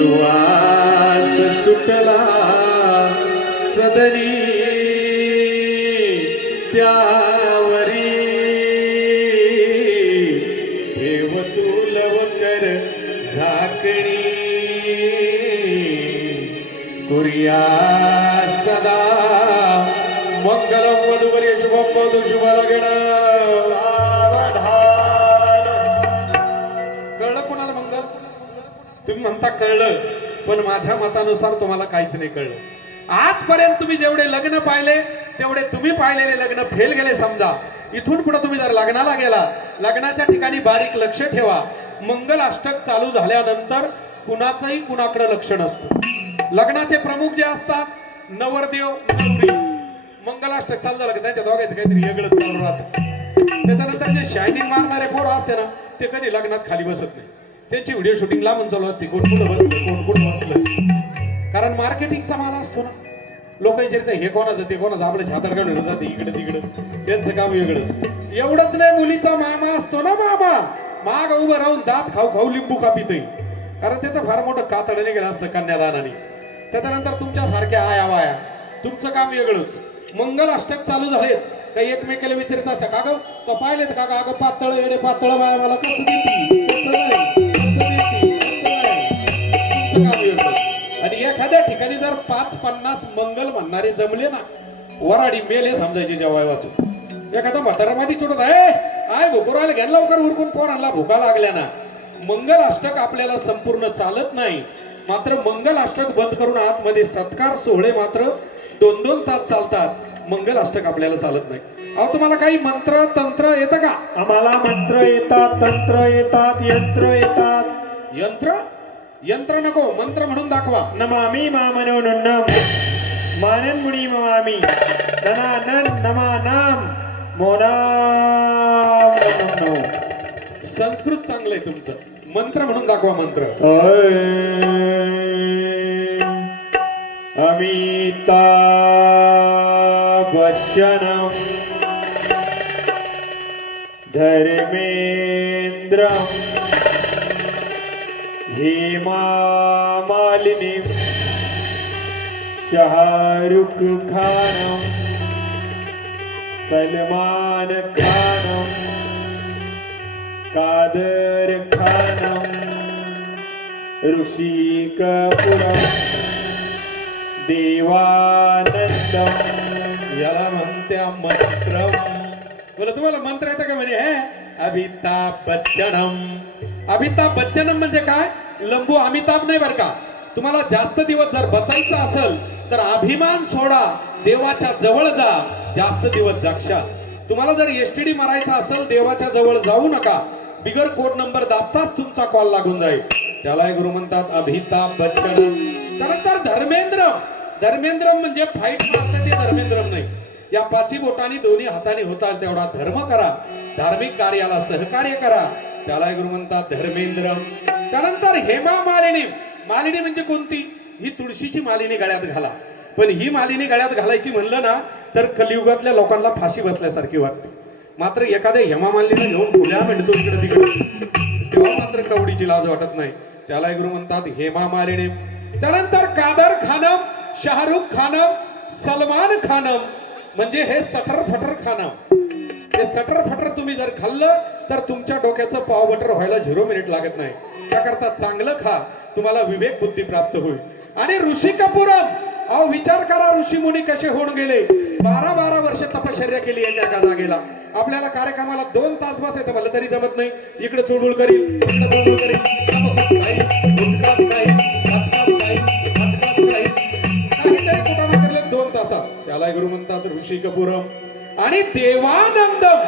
सुवास सुटला सदनी त्यावरी ठेव तू लवकर झाकणी कुर्या सदा मंगलम वधूवरी शुभम वधू शुभ लग्न. कळलं कोणाला मंगल? तुम्ही म्हणता कळलं, पण माझ्या मतानुसार तुम्हाला काहीच नाही कळलं. आजपर्यंत तुम्ही जेवढे लग्न पाहिले तेवढे तुम्ही पाहिलेले लग्न फेल गेले समजा. इथून पुढे तुम्ही जर लग्नाला गेला, लग्नाच्या ठिकाणी बारीक लक्ष ठेवा. मंगल अष्टक चालू झाल्यानंतर कुणाचंही कुणाकडे लक्ष नसतं. लग्नाचे प्रमुख जे असतात नवरदेव नवरी, मंगलाष्टक चालू झालं की त्यांच्या दोघांचं काहीतरी वेगळंच चालू राहतं. त्याच्यानंतर जे शायनिंग मारणारे पोरं असते ना, ते कधी लग्नात खाली बसत नाही. त्यांची व्हिडिओ शूटिंग लांबून चालू असते, कोण कुठं बसलं कोण कुठं बसलं. कारण मार्केटिंगचा माल असतो ना. लोक विचारते हे कोणाचं ते कोणाचं, आपल्या छातर काढून जाते इकडे तिकडे, त्यांचं काम वेगळंच. एवढंच नाही, मुलीचा मामा असतो ना, मामा माग उभं राहून दात खाऊ खाऊ लिंबू कापितही, कारण त्याचं फार मोठं कातडं निघालं असतं कन्यादानाने. त्याच्यानंतर तुमच्या सारख्या आया वाया, तुमचं काम वेगळंच. मंगल अष्टक चालू झालेत काही एकमेकाला विचारत असतात, का ग तो पाहिलेत का अगं पातळ एवढे पातळ बाया मला कसं देती, कसं नाही, तुमचं काम वेगळं. आणि एखाद्या ठिकाणी जर 5-50 मंगल म्हणणारे जमले ना, वराडी मेले समजायचे जेव्हा वाचून. एखादा म्हातारामध्ये चुटत आहे, आय भुकुराला घ्या लवकर उरकून पोरांना भुका लागल्या ना. मंगल अष्टक आपल्याला संपूर्ण चालत नाही. मात्र मंगल अष्टक बंद करून आतमध्ये सत्कार सोहळे मात्र 2-2 तास चालतात. मंगल अष्टक आपल्याला चालत नाही. अहो तुम्हाला काही मंत्र तंत्र येतं का? आम्हाला मंत्र येतात, तंत्र येतात, यंत्र येतात. यंत्र यंत्र नको, मंत्र म्हणून दाखवा. नमामि मामनो नन्नम मानन मुनी ममामि ननानन नमानाम मोनाम नमो. संस्कृत चांगलंय तुमचं. मंत्र म्हणून दाखवा. मंत्र अमिताभ बच्चनम धर्मेंद्रम हेमा मालिनी शाहरुख खानम सलमान खानम कादर खानम ऋषि कपूरम देवानंदम. याला म्हणत्या मंत्र. बोला तुम्हाला मंत्र येतं का? म्हणजे हे अमिताभ बच्चनम. अमिताभ बच्चनम म्हणजे काय? लंबू अमिताभ नाही बरं का. तुम्हाला जास्त दिवस जर बचायचं असेल तर अभिमान सोडा, देवाच्या जवळ जा, जास्त दिवस जगशाल. तुम्हाला जर एसटीडी मारायचा असेल देवाच्या जवळ जाऊ नका. बिगर कोड नंबर दाबताच तुमचा कॉल लागून जाईल. त्याला गुरु म्हणतात अमिताभ बच्चनम. त्यानंतर धर्मेंद्र. धर्मेंद्र म्हणजे फाईट मारतात ते धर्मेंद्र नाही. या 5 बोटांनी दोन्ही हाताने होता तेवढा धर्म करा, धार्मिक कार्याला सहकार्य करा. त्याला गुरु म्हणतात धर्मेंद्र. त्यानंतर हेमा मालिनी. मालिनी म्हणजे कोणती? ही तुळशीची मालिनी गळ्यात घाला. पण ही मालिनी गळ्यात घालायची म्हणलं ना तर कलियुगातल्या लोकांना फाशी बसल्यासारखी वाटते. मात्र एखाद्या हेमा मालिनीला घेऊन फुल्या म्हणतो इकडे तिकडे, तेव्हा मात्र कवडीची लाज वाटत नाही. त्याला गुरु म्हणतात हेमा मालिनी. त्यानंतर कादर खानम, शाहरुख खानम, सलमान खानम म्हणजे हे सटर फटर खानम. हे सटर फटर तुम्ही जर खाल्लं तर तुमच्या डोक्याचं पाव बटर व्हायला 0 मिनिट लागत नाही. त्याकरता चांगलं खा, तुम्हाला विवेक बुद्धी प्राप्त होईल. आणि ऋषी कपूरम. अहो विचार करा ऋषी मुनी कसे होऊन गेले. 12-12 वर्ष तपश्चर्या केली एका जागेला. आपल्याला कार्यक्रमाला 2 तास बसायचं मला तरी जमत नाही. इकडे चुळबुळ करील, इकडे चुळबुळ करील, काहीतरी कुठं करले 2 तासात. त्याला गुरु म्हणतात ऋषी कपूरम. आणि देवानंदम.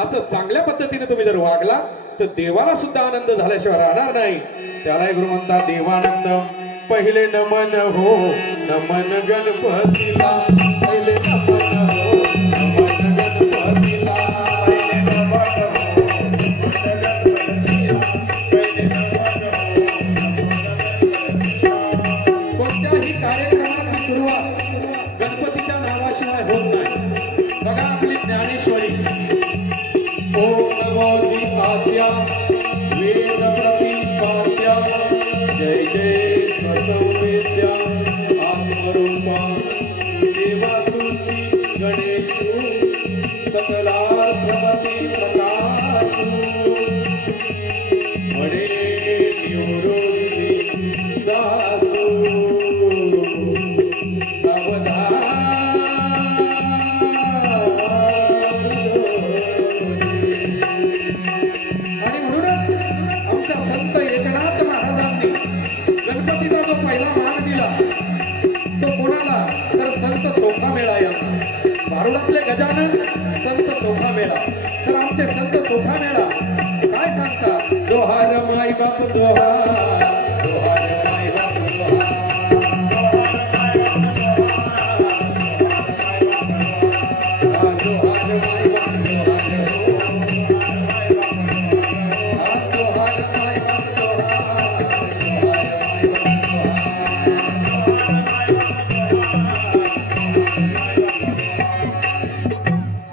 असं चांगल्या पद्धतीने तुम्ही जर वागला तर देवाला सुद्धा आनंद झाल्याशिवाय राहणार नाही. त्याला गुरु म्हणतात देवानंदम. पहिले नमन हो नमन गणपतीला, पहिले नमन हो नमन गणपतीला, पहिले नमन हो नमन गणपतीला, पहिले नमन हो. कोणत्याही कार्यक्रमाची सुरुवात गणपतीच्या नावाशिवाय होत नाही. बघा आपली ज्ञानेश्वरी. ओम नमो आद्या वेद प्रतिपाद्या जय जय म्हणे निवृत्ती दासो आणि म्हणूनच आमच्या संत एकनाथ महाराजांनी गणपतीचा जो पहिला मान दिला तो कोणाला तर संत चोखा मेळा यांना. भारुडातले गजानन संत चोखा मेळा. तर आमचे संत चोखा मेळा काय सांगतात? जोहार माई बाप जोहार, जोहार माई बाप जोहार,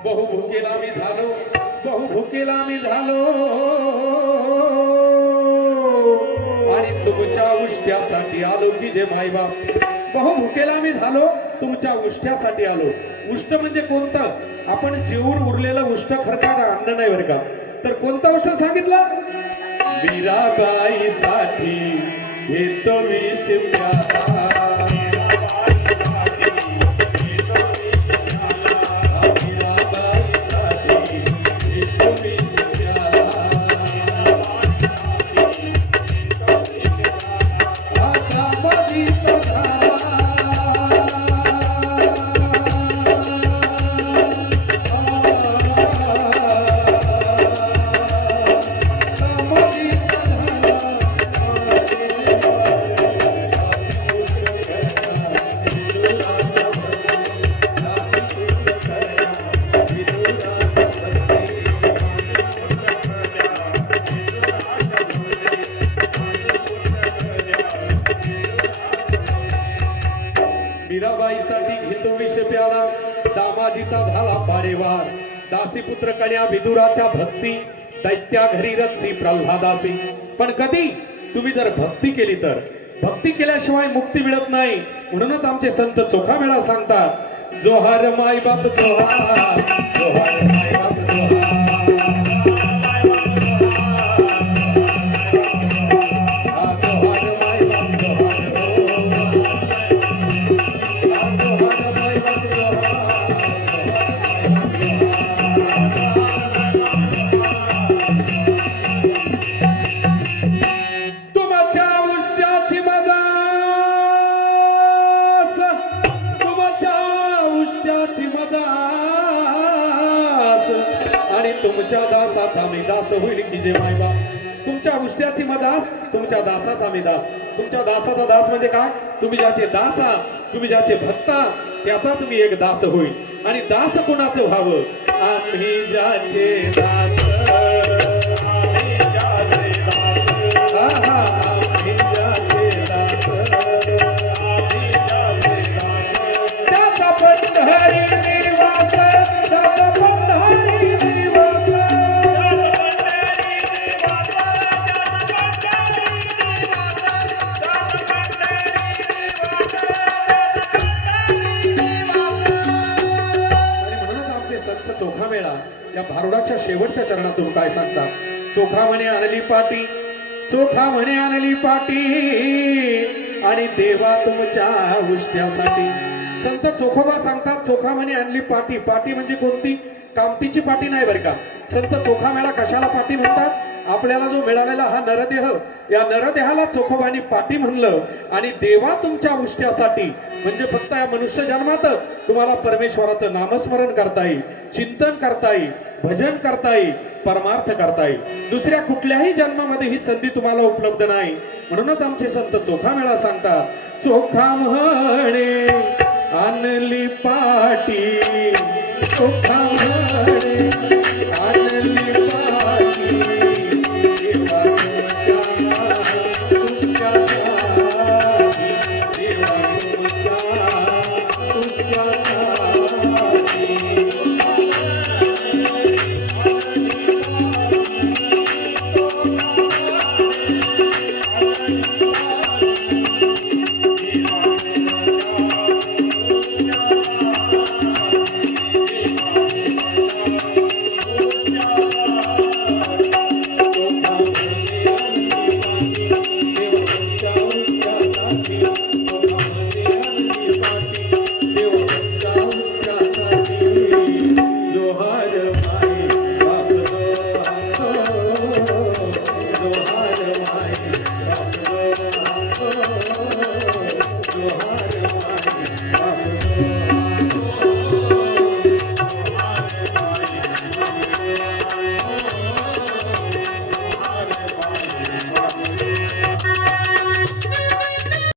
बहुभुकेला मी झालो, बहुभुकेला मी झालो आणि तुमच्या उष्ट्यासाठी आलो की जे मायबाप. बहुभुकेला मी झालो, तुमच्या उष्ट्यासाठी आलो. उष्ट म्हणजे कोणतं? आपण जेवून उरलेलं उष्ट खरकाट अन्न नाही बरं का. तर कोणतं उष्ट सांगितलं? मीराबाईसाठी घेतो विष प्याला, मीराबाईसाठी घेतो विष प्याला, दामाजीचा झाला पाडेवार. दासीपुत्र कन्या विदुराच्या भक्सी, दैत्या घरी रक्षी प्रल्हादासी. पण कधी तुम्ही जर भक्ती केली तर, भक्ती केल्याशिवाय मुक्ती मिळत नाही. म्हणूनच आमचे संत चोखा मेळा सांगतात जोहार माई बाप जोहार, जोहार माई बाप जोहार, आणि तुमच्या दासाचा मी दास होईल की जे मायबाप. तुमच्या उष्ट्याची मजास, तुमच्या दासाचा मी दास. तुमच्या दासाचा दास म्हणजे काय? तुम्ही ज्याचे दास आहात, तुम्ही ज्याचे भक्त आहात, त्याचा तुम्ही एक दास होईल. आणि दास कोणाचं व्हावं? आम्ही ज्याचे दास, आम्ही ज्याचे दास, आम्ही ज्याचे दास, आम्ही ज्याचे दास, त्याचा पंढरी निवास, त्याचा पंढरी निवास, चोखा मेळा या भारुडाच्या शेवटच्या चरणातून काय सांगतात? चोखा म्हणे आणली पाटी, चोखा म्हणे आणली पाटी आणि देवा तुमच्या उष्ट्यासाठी. संत चोखोबा सांगतात चोखा म्हणे आणली पाटी. पाटी म्हणजे कोणती? कामटीची पाटी नाही बरं का. संत चोखा मेळा कशाला पाटी म्हणतात? आपल्याला जो मिळालेला हा नरदेह, या नरदेहाला चोखोबानी पाटी म्हणलं. आणि देवा तुमच्या उष्ट्यासाठी म्हणजे फक्त या मनुष्य जन्मातच तुम्हाला परमेश्वराचं नामस्मरण करता येईल, चिंतन करता येईल, भजन करता येईल, परमार्थ करता येईल. दुसऱ्या कुठल्याही जन्मामध्ये ही संधी तुम्हाला उपलब्ध नाही. म्हणूनच आमचे संत चोखा मेळा सांगतात चोखा म्हणे आणली पाटी, चोखा म्हणे आणली पाटी.